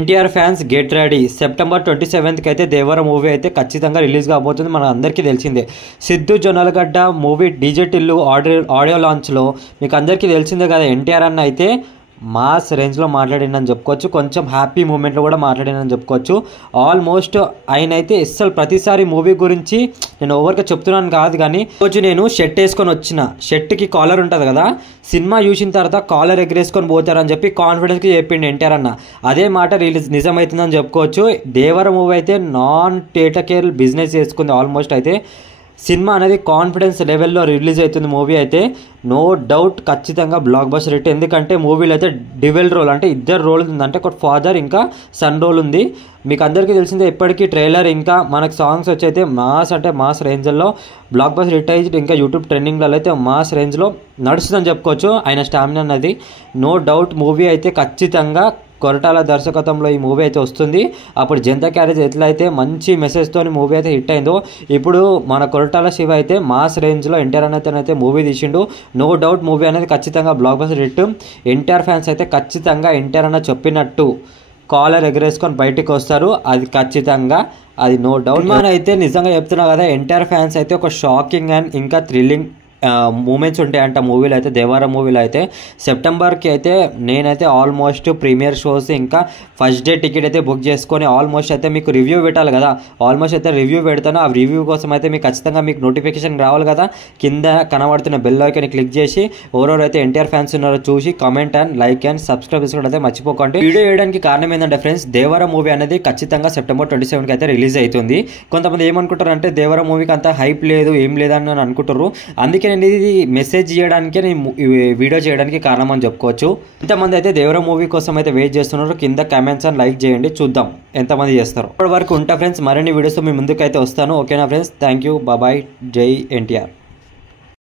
NTR fans get ready. September 27కి అయితే Devara movie అయితే ఖచ్చితంగా రిలీజ్ కాబోతుంది. మన అందరికీ తెలిసిందే. Siddhu Jonnalagadda movie DJ Tillu audio లాంచ్లో మీకు అందరికీ తెలిసిందే కదా. ఎన్టీఆర్ అన్న అయితే మాస్ రేంజ్లో మాట్లాడిందని చెప్పుకోవచ్చు. కొంచెం హ్యాపీ మూమెంట్లో కూడా మాట్లాడిందని చెప్పుకోవచ్చు. ఆల్మోస్ట్ ఆయన అయితే అస్సలు ప్రతిసారి మూవీ గురించి నేను ఓవర్గా చెప్తున్నాను కాదు, కానీ రోజు నేను షర్ట్ వేసుకొని వచ్చిన, షర్ట్కి కాలర్ ఉంటుంది కదా, సినిమా చూసిన తర్వాత కాలర్ ఎగరేసుకొని పోతారని చెప్పి కాన్ఫిడెన్స్గా చెప్పిండు ఎన్టీఆర్ అన్న. అదే మాట రిలీజ్ నిజమవుతుందని చెప్పుకోవచ్చు. దేవర మూవీ అయితే నాన్ టేటకేర్ బిజినెస్ చేసుకుంది. ఆల్మోస్ట్ అయితే సినిమా అనేది కాన్ఫిడెన్స్ లెవెల్లో రిలీజ్ అవుతుంది. మూవీ అయితే నో డౌట్ ఖచ్చితంగా బ్లాక్ బస్టర్ హిట్. ఎందుకంటే మూవీలో అయితే డివెల్ రోల్, అంటే ఇద్దరు రోల్ ఉంది, అంటే ఒక ఫాదర్ ఇంకా సన్ రోల్ ఉంది. మీకు అందరికీ తెలిసిందే ఇప్పటికీ ట్రైలర్ ఇంకా మనకు సాంగ్స్ వచ్చి అయితే మాస్, అంటే మాస్ రేంజ్లో బ్లాక్ బస్టర్ హిట్ అయ్యి ఇంకా యూట్యూబ్ ట్రెండింగ్లలో అయితే మాస్ రేంజ్లో నడుస్తుందని చెప్పుకోవచ్చు. ఆయన స్టామినా అన్నది నో డౌట్. మూవీ అయితే ఖచ్చితంగా కొరటాల దర్శకత్వంలో ఈ మూవీ అయితే వస్తుంది. అప్పుడు జనతా క్యారేజ్ ఎట్లయితే మంచి మెసేజ్తో మూవీ అయితే హిట్ అయిందో, ఇప్పుడు మన కొరటాల శివ అయితే మాస్ రేంజ్లో ఎన్టీఆర్ అయితే మూవీ తీసిండు. నో డౌట్ మూవీ అనేది ఖచ్చితంగా block buster hit. NTR fans అయితే ఖచ్చితంగా ఎన్టీఆర్ అన్న చెప్పినట్టు కాలర్ ఎగరేసుకొని బయటకు వస్తారు. అది ఖచ్చితంగా, అది నో డౌట్. మన అయితే నిజంగా చెప్తున్నా కదా, ఎన్టీఆర్ ఫ్యాన్స్ అయితే ఒక షాకింగ్ అండ్ ఇంకా థ్రిల్లింగ్ మూమెంట్స్ ఉంటాయంట మూవీలో అయితే. దేవర మూవీలో అయితే సెప్టెంబర్కి అయితే నేనైతే ఆల్మోస్ట్ ప్రీమియర్ షోస్ ఇంకా ఫస్ట్ డే టికెట్ అయితే బుక్ చేసుకొని ఆల్మోస్ట్ అయితే మీకు రివ్యూ పెట్టాలి కదా, ఆల్మోస్ట్ అయితే రివ్యూ పెడతాను. ఆ రివ్యూ కోసం అయితే మీకు ఖచ్చితంగా మీకు నోటిఫికేషన్ రావాలి కదా. కింద కనబడుతున్న బెల్ ఐకాన్ క్లిక్ చేసి ఎవరెవరైతే ఎన్టీఆర్ ఫ్యాన్స్ ఉన్నారో చూసి comment and like and subscribe చేసుకోవడం అయితే మర్చిపోకండి. వీడియో చేయడానికి కారణం ఏంటంటే ఫ్రెండ్స్, దేవర మూవీ అనేది ఖచ్చితంగా సెప్టెంబర్ 27కి అయితే రిలీజ్ అవుతుంది. కొంతమంది ఏమనుకుంటారు అంటే దేవర మూవీకి అంత హైప్ లేదు, ఏం లేదని అనుకుంటారు. అందుకే నేను ఇది మెసేజ్ చేయడానికే నేను వీడియో చేయడానికి కారణం అని చెప్పుకోవచ్చు. ఇంతమంది అయితే దేవర మూవీ కోసం అయితే వెయిట్ చేస్తున్నారు. కింద కామెంట్స్ అండ్ లైక్ చేయండి, చూద్దాం ఎంతమంది చేస్తారు. ఇప్పటి వరకు ఉంటా ఫ్రెండ్స్, మరిన్ని వీడియోస్ మీ ముందుకు అయితే వస్తాను. ఓకేనా ఫ్రెండ్స్, థ్యాంక్ యూ, బాయ్, జై ఎన్టీఆర్.